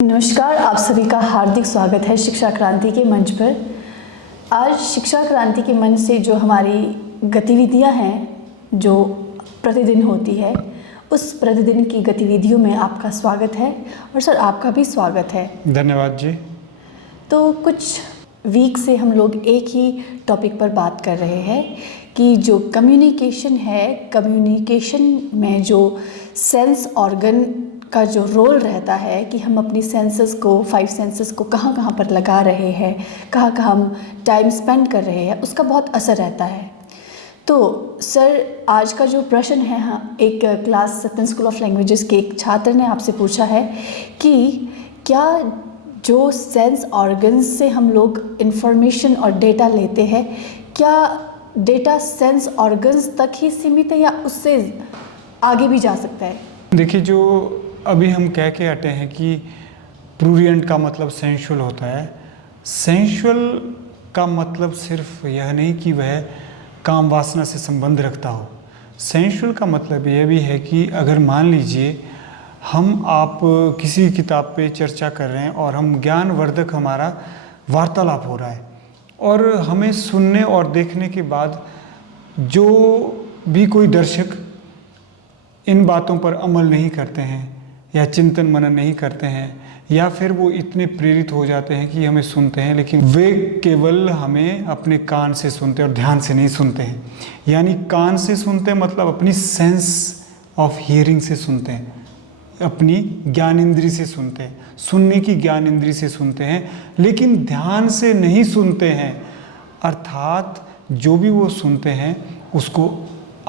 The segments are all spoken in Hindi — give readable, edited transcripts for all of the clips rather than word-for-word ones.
नमस्कार, आप सभी का हार्दिक स्वागत है शिक्षा क्रांति के मंच पर। आज शिक्षा क्रांति के मंच से जो हमारी गतिविधियां हैं जो प्रतिदिन होती है, उस प्रतिदिन की गतिविधियों में आपका स्वागत है। और सर, आपका भी स्वागत है। धन्यवाद जी। तो कुछ वीक से हम लोग एक ही टॉपिक पर बात कर रहे हैं कि जो कम्युनिकेशन है, कम्युनिकेशन में जो सेंस ऑर्गन का जो रोल रहता है कि हम अपनी सेंसेस को, 5 सेंसेस को कहाँ कहाँ पर लगा रहे हैं, कहाँ कहाँ हम टाइम स्पेंड कर रहे हैं, उसका बहुत असर रहता है। तो सर, आज का जो प्रश्न है, हाँ, एक class Satyan school of languages के एक छात्र ने आपसे पूछा है कि क्या जो सेंस ऑर्गन्स से हम लोग इंफॉर्मेशन और डेटा लेते हैं, क्या डेटा सेंस ऑर्गन्स तक ही सीमित है या उससे आगे भी जा सकता है? देखिए, जो अभी हम कह के हटे हैं कि प्रूरिएंट का मतलब सेंशुअल होता है। सेंशुअल का मतलब सिर्फ यह नहीं कि वह काम वासना से संबंध रखता हो। सेंशुअल का मतलब यह भी है कि अगर मान लीजिए हम आप किसी किताब पे चर्चा कर रहे हैं और हम ज्ञानवर्धक हमारा वार्तालाप हो रहा है और हमें सुनने और देखने के बाद जो भी कोई दर्शक इन बातों पर अमल नहीं करते हैं या चिंतन मनन नहीं करते हैं या फिर वो इतने प्रेरित हो जाते हैं कि हमें सुनते हैं, लेकिन वे केवल हमें अपने कान से सुनते हैं और ध्यान से नहीं सुनते हैं। यानी कान से सुनते हैं मतलब अपनी सेंस ऑफ हियरिंग से सुनते हैं, अपनी ज्ञान इंद्री से सुनते हैं, सुनने की ज्ञान इंद्री से सुनते हैं, लेकिन ध्यान से नहीं सुनते हैं। अर्थात जो भी वो सुनते हैं उसको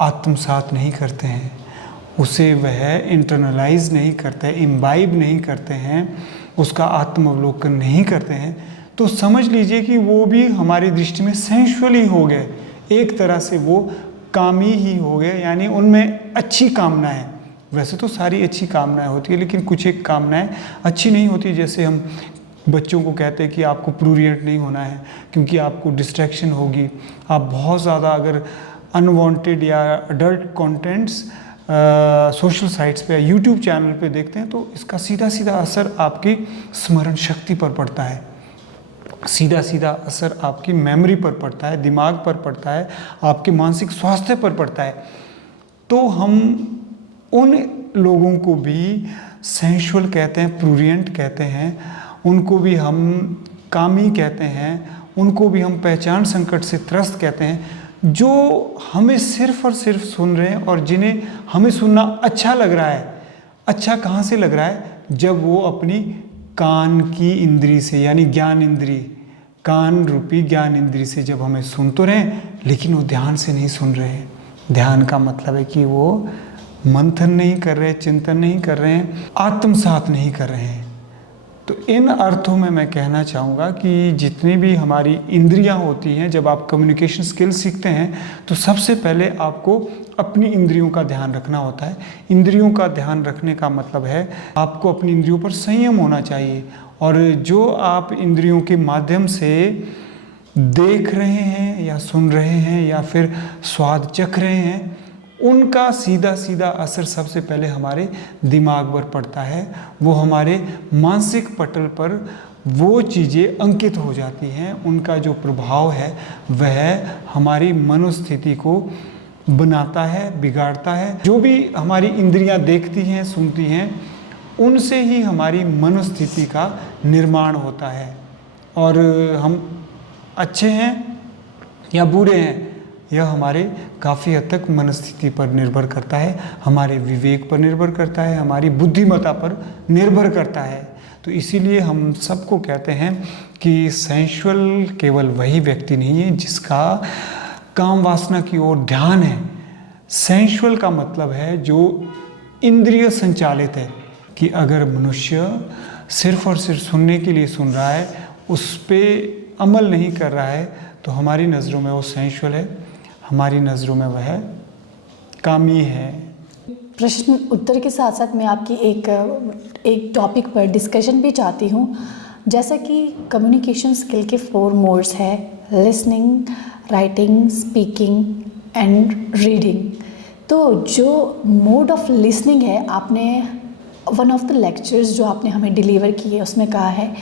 आत्मसात नहीं करते हैं, उसे वह इंटरनलाइज नहीं करते, इम्बाइब नहीं करते हैं, उसका आत्मावलोकन नहीं करते हैं। तो समझ लीजिए कि वो भी हमारी दृष्टि में सेंशुअल ही हो गए, एक तरह से वो कामी ही हो गए। यानी उनमें अच्छी कामना है। वैसे तो सारी अच्छी कामनाएं होती है, लेकिन कुछ एक कामनाएं अच्छी नहीं होती। जैसे हम बच्चों को कहते हैं कि आपको प्रूरिएंट नहीं होना है क्योंकि आपको डिस्ट्रैक्शन होगी। आप बहुत ज़्यादा अगर अनवांटेड या अडल्ट कंटेंट्स सोशल साइट्स पे या यूट्यूब चैनल पे देखते हैं तो इसका सीधा सीधा असर आपकी स्मरण शक्ति पर पड़ता है, सीधा सीधा असर आपकी मेमोरी पर पड़ता है, दिमाग पर पड़ता है, आपके मानसिक स्वास्थ्य पर पड़ता है। तो हम उन लोगों को भी सेंशुअल कहते हैं, प्रूरिएंट कहते हैं, उनको भी हम कामी कहते हैं, उनको भी हम पहचान संकट से त्रस्त कहते हैं, जो हमें सिर्फ और सिर्फ सुन रहे हैं और जिन्हें हमें सुनना अच्छा लग रहा है। अच्छा कहाँ से लग रहा है? जब वो अपनी कान की इंद्री से, यानी ज्ञान इंद्री, कान रूपी ज्ञान इंद्री से जब हमें सुन तो रहे हैं, लेकिन वो ध्यान से नहीं सुन रहे हैं। ध्यान का मतलब है कि वो मंथन नहीं कर रहे, चिंतन नहीं कर रहे हैं, आत्मसात नहीं कर रहे हैं। तो इन अर्थों में मैं कहना चाहूँगा कि जितनी भी हमारी इंद्रियां होती हैं, जब आप कम्युनिकेशन स्किल्स सीखते हैं तो सबसे पहले आपको अपनी इंद्रियों का ध्यान रखना होता है। इंद्रियों का ध्यान रखने का मतलब है आपको अपनी इंद्रियों पर संयम होना चाहिए, और जो आप इंद्रियों के माध्यम से देख रहे हैं या सुन रहे हैं या फिर स्वाद चख रहे हैं, उनका सीधा सीधा असर सबसे पहले हमारे दिमाग पर पड़ता है। वो हमारे मानसिक पटल पर वो चीज़ें अंकित हो जाती हैं। उनका जो प्रभाव है वह हमारी मनोस्थिति को बनाता है, बिगाड़ता है। जो भी हमारी इंद्रियां देखती हैं, सुनती हैं, उनसे ही हमारी मनोस्थिति का निर्माण होता है। और हम अच्छे हैं या बुरे हैं, यह हमारे काफ़ी हद तक मनस्थिति पर निर्भर करता है, हमारे विवेक पर निर्भर करता है, हमारी बुद्धिमत्ता पर निर्भर करता है। तो इसीलिए हम सबको कहते हैं कि सेंशुअल केवल वही व्यक्ति नहीं है जिसका काम वासना की ओर ध्यान है। सेंशुअल का मतलब है जो इंद्रिय संचालित है, कि अगर मनुष्य सिर्फ और सिर्फ सुनने के लिए सुन रहा है, उस पर अमल नहीं कर रहा है, तो हमारी नज़रों में वो सेंशुअल है, हमारी नज़रों में वह कामी है। प्रश्न उत्तर के साथ साथ मैं आपकी एक टॉपिक पर डिस्कशन भी चाहती हूँ। जैसा कि कम्युनिकेशन स्किल के 4 मोड्स है: listening, writing, speaking and reading. तो जो मोड ऑफ लिसनिंग है, आपने वन ऑफ द लेक्चर्स जो आपने हमें डिलीवर किए उसमें कहा है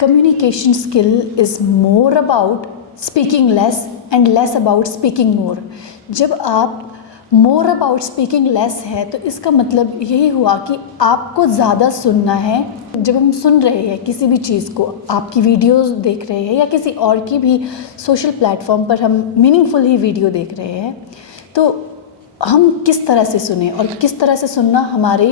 communication skill is more about speaking less and less about speaking मोर। जब आप मोर अबाउट स्पीकिंग लेस है तो इसका मतलब यही हुआ कि आपको ज़्यादा सुनना है। जब हम सुन रहे हैं किसी भी चीज़ को, आपकी वीडियोस देख रहे हैं या किसी और की भी सोशल प्लेटफॉर्म पर हम मीनिंगफुल ही वीडियो देख रहे हैं, तो हम किस तरह से सुने और किस तरह से सुनना हमारे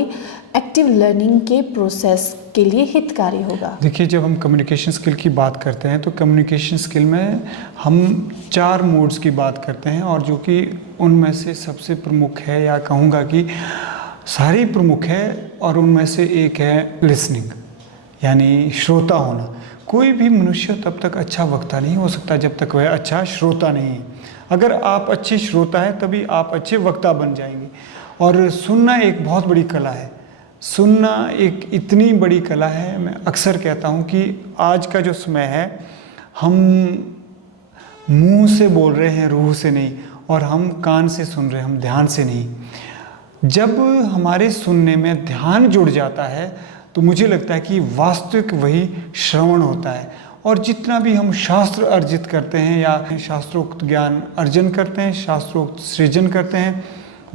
एक्टिव लर्निंग के प्रोसेस के लिए हितकारी होगा। देखिए, जब हम कम्युनिकेशन स्किल की बात करते हैं तो कम्युनिकेशन स्किल में हम 4 मोड्स की बात करते हैं, और जो कि उनमें से सबसे प्रमुख है, या कहूँगा कि सारी प्रमुख है, और उनमें से एक है लिसनिंग, यानी श्रोता होना। कोई भी मनुष्य तब तक अच्छा वक्ता नहीं हो सकता जब तक वह अच्छा श्रोता नहीं है। अगर आप अच्छे श्रोता हैं तभी आप अच्छे वक्ता बन जाएंगे। और सुनना एक बहुत बड़ी कला है। सुनना एक इतनी बड़ी कला है, मैं अक्सर कहता हूँ कि आज का जो समय है, हम मुंह से बोल रहे हैं, रूह से नहीं, और हम कान से सुन रहे हैं, हम ध्यान से नहीं। जब हमारे सुनने में ध्यान जुड़ जाता है तो मुझे लगता है कि वास्तविक वही श्रवण होता है। और जितना भी हम शास्त्र अर्जित करते हैं या शास्त्रोक्त ज्ञान अर्जन करते हैं, शास्त्रोक्त सृजन करते हैं,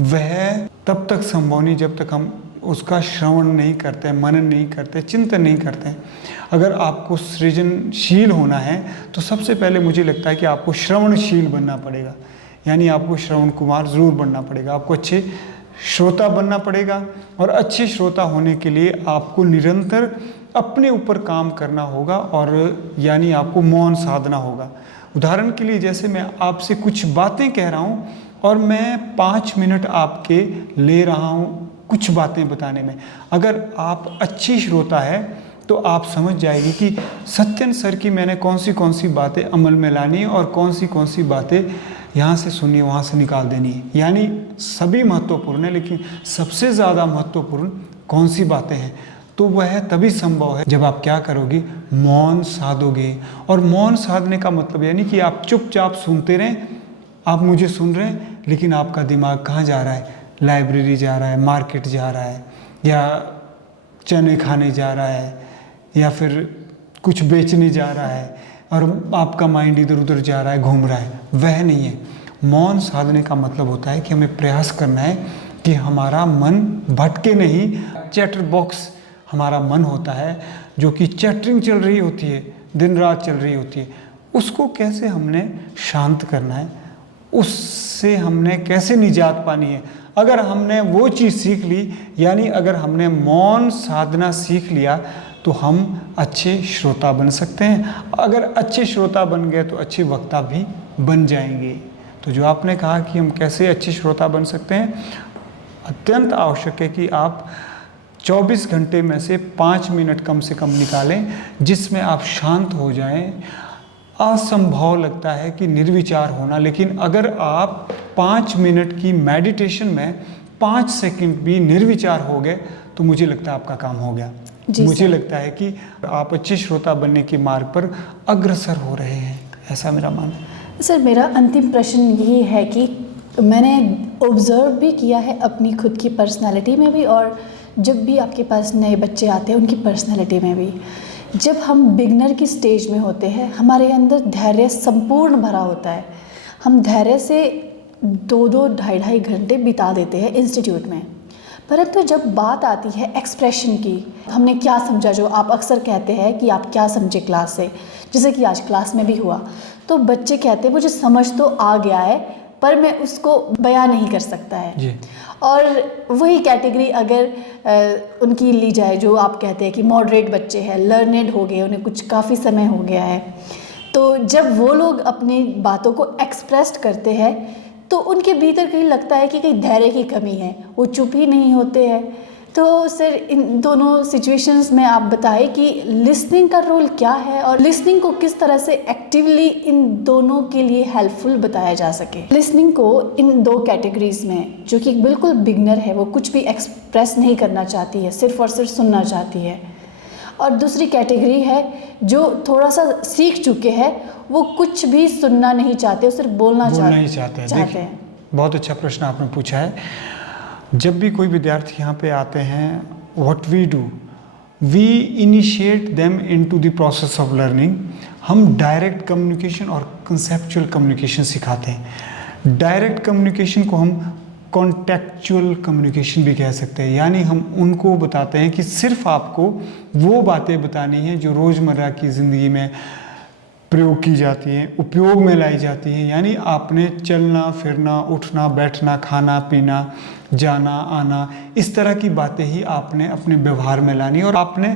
वह तब तक संभव नहीं जब तक हम उसका श्रवण नहीं करते, मनन नहीं करते, चिंतन नहीं करते। अगर आपको सृजनशील होना है तो सबसे पहले मुझे लगता है कि आपको श्रवणशील बनना पड़ेगा, यानी आपको श्रवण कुमार ज़रूर बनना पड़ेगा, आपको अच्छे श्रोता बनना पड़ेगा। और अच्छे श्रोता होने के लिए आपको निरंतर अपने ऊपर काम करना होगा, और यानी आपको मौन साधना होगा। उदाहरण के लिए, जैसे मैं आपसे कुछ बातें कह रहा हूँ और मैं 5 मिनट आपके ले रहा हूँ कुछ बातें बताने में। अगर आप अच्छी श्रोता है तो आप समझ जाएगी कि सत्यन सर की मैंने कौन सी बातें अमल में लानी है और कौन सी बातें यहाँ से सुननी है, वहाँ से निकाल देनी है। यानी सभी महत्वपूर्ण है, लेकिन सबसे ज़्यादा महत्वपूर्ण कौन सी बातें हैं, तो वह तभी संभव है जब आप क्या करोगे, मौन साधोगे। और मौन साधने का मतलब यानी कि आप चुपचाप सुनते रहें। आप मुझे सुन रहे हैं, लेकिन आपका दिमाग कहाँ जा रहा है? लाइब्रेरी जा रहा है, मार्केट जा रहा है, या चने खाने जा रहा है, या फिर कुछ बेचने जा रहा है, और आपका माइंड इधर उधर जा रहा है, घूम रहा है। वह नहीं है। मौन साधने का मतलब होता है कि हमें प्रयास करना है कि हमारा मन भटके नहीं। चैटर बॉक्स हमारा मन होता है जो कि चैटरिंग चल रही होती है, दिन रात चल रही होती है। उसको कैसे हमने शांत करना है, उससे हमने कैसे निजात पानी है। अगर हमने वो चीज़ सीख ली, यानी अगर हमने मौन साधना सीख लिया, तो हम अच्छे श्रोता बन सकते हैं। अगर अच्छे श्रोता बन गए तो अच्छे वक्ता भी बन जाएंगे। तो जो आपने कहा कि हम कैसे अच्छे श्रोता बन सकते हैं, अत्यंत आवश्यक है कि आप 24 घंटे में से 5 मिनट कम से कम निकालें, जिसमें आप शांत हो जाएं। असंभव लगता है कि निर्विचार होना, लेकिन अगर आप 5 मिनट की मेडिटेशन में 5 सेकंड भी निर्विचार हो गए तो मुझे लगता है आपका काम हो गया। मुझे लगता है कि आप अच्छे श्रोता बनने के मार्ग पर अग्रसर हो रहे हैं, ऐसा मेरा मानना है। सर, मेरा अंतिम प्रश्न ये है कि मैंने ऑब्ज़र्व भी किया है अपनी खुद की पर्सनालिटी में भी, और जब भी आपके पास नए बच्चे आते हैं उनकी पर्सनालिटी में भी, जब हम बिगनर की स्टेज में होते हैं हमारे अंदर धैर्य संपूर्ण भरा होता है। हम धैर्य से 2-2, ढाई घंटे बिता देते हैं इंस्टीट्यूट में। परंतु जब बात आती है एक्सप्रेशन की, हमने क्या समझा, जो आप अक्सर कहते हैं कि आप क्या समझे क्लास से, जैसे कि आज क्लास में भी हुआ, तो बच्चे कहते हैं मुझे समझ तो आ गया है पर मैं उसको बयां नहीं कर सकता है जी। और वही कैटेगरी अगर उनकी ली जाए, जो आप कहते हैं कि मॉडरेट बच्चे हैं, लर्नेड हो गए, उन्हें कुछ काफ़ी समय हो गया है, तो जब वो लोग अपनी बातों को एक्सप्रेस करते हैं तो उनके भीतर कहीं लगता है कि कहीं धैर्य की कमी है, वो चुप ही नहीं होते हैं। तो सर, इन दोनों सिचुएशंस में आप बताएं कि लिसनिंग का रोल क्या है और लिसनिंग को किस तरह से एक्टिवली इन दोनों के लिए हेल्पफुल बताया जा सके। लिसनिंग को इन 2 कैटेगरीज में, जो कि बिल्कुल बिगनर है, वो कुछ भी एक्सप्रेस नहीं करना चाहती है, सिर्फ और सिर्फ सुनना चाहती है, और दूसरी कैटेगरी है जो थोड़ा सा सीख चुके हैं, वो कुछ भी सुनना नहीं चाहते, वो सिर्फ बोलना नहीं चाहते हैं। बहुत अच्छा प्रश्न आपने पूछा है। जब भी कोई विद्यार्थी यहाँ पे आते हैं what we do, we initiate them into the process of learning. हम डायरेक्ट कम्युनिकेशन और कंसेप्चुअल कम्युनिकेशन सिखाते हैं। डायरेक्ट कम्युनिकेशन को हम कॉन्टेक्चुअल कम्युनिकेशन भी कह सकते हैं, यानी हम उनको बताते हैं कि सिर्फ आपको वो बातें बतानी हैं जो रोज़मर्रा की ज़िंदगी में प्रयोग की जाती हैं, उपयोग में लाई जाती हैं। यानी आपने चलना फिरना, उठना बैठना, खाना पीना, जाना आना, इस तरह की बातें ही आपने अपने व्यवहार में लानी है और आपने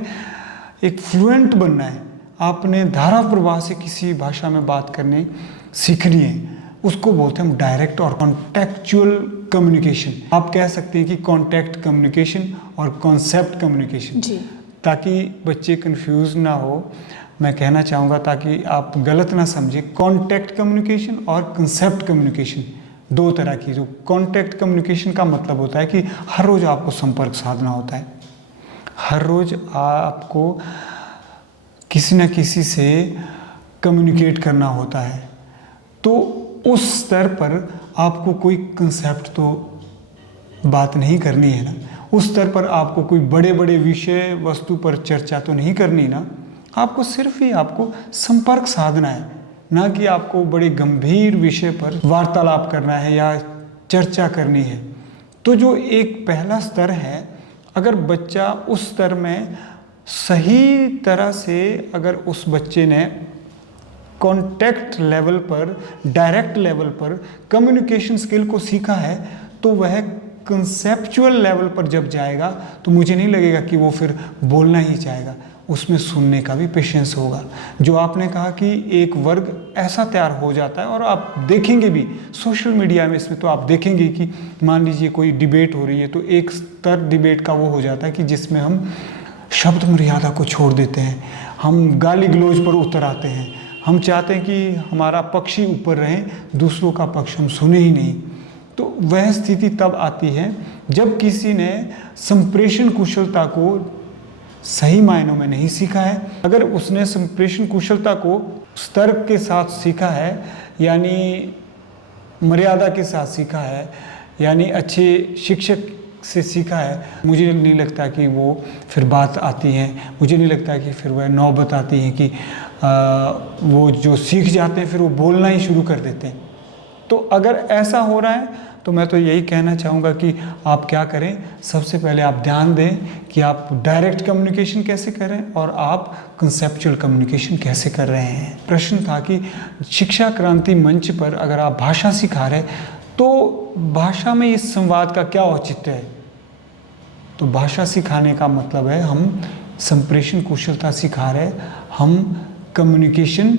एक फ्लुएंट बनना है। आपने धारा प्रवाह से किसी भाषा में बात करनी सीखनी है, उसको बोलते हैं हम डायरेक्ट और कॉन्टेक्चुअल कम्युनिकेशन। आप कह सकते हैं कि कॉन्टेक्ट कम्युनिकेशन और कॉन्सेप्ट कम्युनिकेशन, ताकि बच्चे कंफ्यूज ना हो। मैं कहना चाहूँगा ताकि आप गलत ना समझें, कॉन्टेक्ट कम्युनिकेशन और कंसेप्ट कम्युनिकेशन दो तरह की। जो कॉन्टेक्ट कम्युनिकेशन का मतलब होता है कि हर रोज़ आपको संपर्क साधना होता है, हर रोज़ आपको किसी न किसी से कम्युनिकेट करना होता है, तो उस स्तर पर आपको कोई कंसेप्ट तो बात नहीं करनी है ना, उस स्तर पर आपको कोई बड़े बड़े विषय वस्तु पर चर्चा तो नहीं करनी ना। आपको सिर्फ ही आपको संपर्क साधना है, ना कि आपको बड़े गंभीर विषय पर वार्तालाप करना है या चर्चा करनी है। तो जो एक पहला स्तर है, अगर बच्चा उस स्तर में सही तरह से, अगर उस बच्चे ने कॉन्टेक्ट लेवल पर, डायरेक्ट लेवल पर कम्युनिकेशन स्किल को सीखा है, तो वह कंसेप्चुअल लेवल पर जब जाएगा तो मुझे नहीं लगेगा कि वो फिर बोलना ही चाहेगा, उसमें सुनने का भी पेशेंस होगा। जो आपने कहा कि एक वर्ग ऐसा तैयार हो जाता है, और आप देखेंगे भी सोशल मीडिया में, इसमें तो आप देखेंगे कि मान लीजिए कोई डिबेट हो रही है, तो एक स्तर डिबेट का वो हो जाता है कि जिसमें हम शब्द मर्यादा को छोड़ देते हैं, हम गाली गलौज पर उतर आते हैं, हम चाहते हैं कि हमारा पक्ष ही ऊपर रहे, दूसरों का पक्ष हम सुने ही नहीं। तो वह स्थिति तब आती है जब किसी ने संप्रेषण कुशलता को सही मायनों में नहीं सीखा है। अगर उसने संप्रेषण कुशलता को स्तर के साथ सीखा है, यानी मर्यादा के साथ सीखा है, यानी अच्छे शिक्षक से सीखा है, मुझे नहीं लगता कि वो फिर बात आती है, मुझे नहीं लगता कि फिर वह नौबत आती है कि वो जो सीख जाते हैं फिर वो बोलना ही शुरू कर देते हैं। तो अगर ऐसा हो रहा है तो मैं तो यही कहना चाहूँगा कि आप क्या करें, सबसे पहले आप ध्यान दें कि आप डायरेक्ट कम्युनिकेशन कैसे करें और आप कंसेप्चुअल कम्युनिकेशन कैसे कर रहे हैं। प्रश्न था कि शिक्षा क्रांति मंच पर अगर आप भाषा सिखा रहे तो भाषा में इस संवाद का क्या औचित्य है। तो भाषा सिखाने का मतलब है हम संप्रेषण कुशलता सिखा रहे, हम कम्युनिकेशन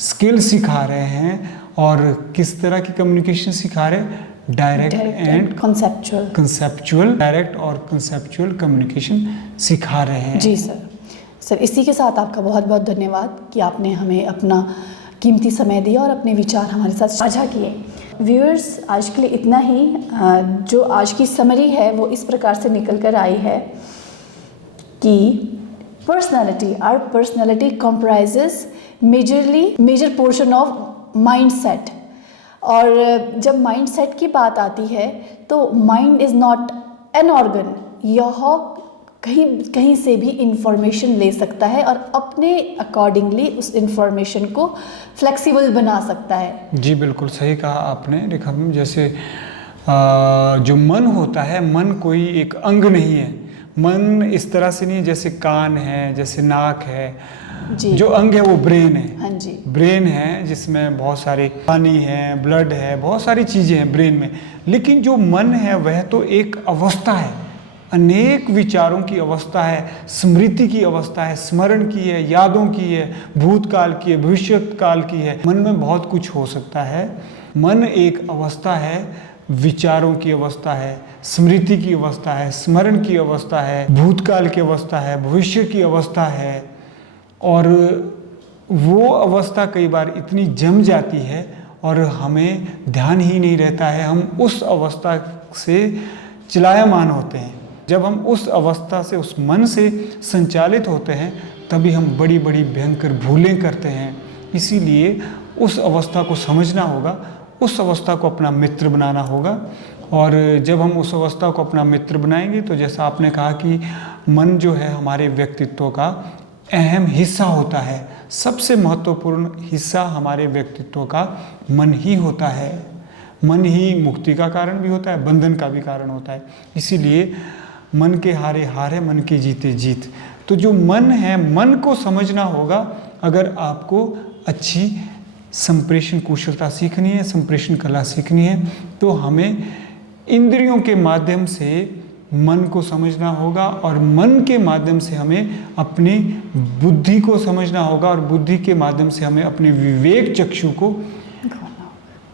स्किल सिखा रहे हैं। और किस तरह की कम्युनिकेशन सिखा रहे हैं? डायरेक्ट एंड कंसेप्चुअल, डायरेक्ट और कंसेप्चुअल कम्युनिकेशन सिखा रहे हैं। जी सर, इसी के साथ आपका बहुत बहुत धन्यवाद कि आपने हमें अपना कीमती समय दिया और अपने विचार हमारे साथ साझा किए। व्यूअर्स, आज के लिए इतना ही। जो आज की समरी है वो इस प्रकार से निकल कर आई है कि our personality comprises major portion of mind set. और जब माइंड सेट की बात आती है तो mind is not an organ, यह कहीं से भी इंफॉर्मेशन ले सकता है और अपने अकॉर्डिंगली उस इंफॉर्मेशन को फ्लेक्सिबल बना सकता है। जी बिल्कुल सही कहा आपने। देखा, जैसे जो मन होता है, मन कोई एक अंग नहीं है। मन इस तरह से नहीं जैसे कान है, जैसे नाक है। जो अंग है वो ब्रेन है। हाँ जी, ब्रेन है जिसमें बहुत सारे पानी है, ब्लड है, बहुत सारी चीज़ें हैं ब्रेन में। लेकिन जो मन है वह तो एक अवस्था है, अनेक विचारों की अवस्था है, स्मृति की अवस्था है, स्मरण की है, यादों की है, भूतकाल की है, भविष्यकाल की है। मन में बहुत कुछ हो सकता है। मन एक अवस्था है, विचारों की अवस्था है, स्मृति की अवस्था है, स्मरण की अवस्था है, भूतकाल की अवस्था है, भविष्य की अवस्था है। और वो अवस्था कई बार इतनी जम जाती है और हमें ध्यान ही नहीं रहता है, हम उस अवस्था से चलायमान होते हैं। जब हम उस अवस्था से, उस मन से संचालित होते हैं, तभी हम बड़ी बड़ी भयंकर भूलें करते हैं। इसीलिए उस अवस्था को समझना होगा, उस अवस्था को अपना मित्र बनाना होगा। और जब हम उस अवस्था को अपना मित्र बनाएंगे तो जैसा आपने कहा कि मन जो है हमारे व्यक्तित्व का अहम हिस्सा होता है। सबसे महत्वपूर्ण हिस्सा हमारे व्यक्तित्व का मन ही होता है। मन ही मुक्ति का कारण भी होता है, बंधन का भी कारण होता है। इसीलिए मन के हारे हार है, मन के जीते जीत। तो जो मन है, मन को समझना होगा। अगर आपको अच्छी संप्रेषण कुशलता सीखनी है, संप्रेषण कला सीखनी है, तो हमें इंद्रियों के माध्यम से मन को समझना होगा और मन के माध्यम से हमें अपनी बुद्धि को समझना होगा और बुद्धि के माध्यम से हमें अपने विवेक चक्षु को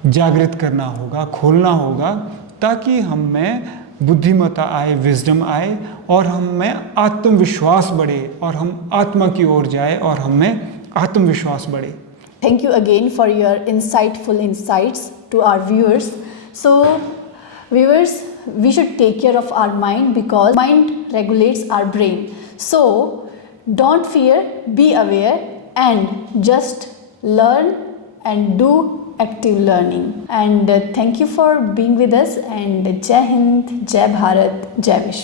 जागृत करना होगा, खोलना होगा, ताकि हम में बुद्धिमत्ता आए, विजडम आए और हम में आत्मविश्वास बढ़े और हम आत्मा की ओर जाए और हम में आत्मविश्वास बढ़े। Thank you again for your insightful insights to our viewers. So, viewers, we should take care of our mind because mind regulates our brain. So, don't fear, be aware and just learn and do active learning. And thank you for being with us and Jai Hind, Jai Bharat, Jai Vishwa.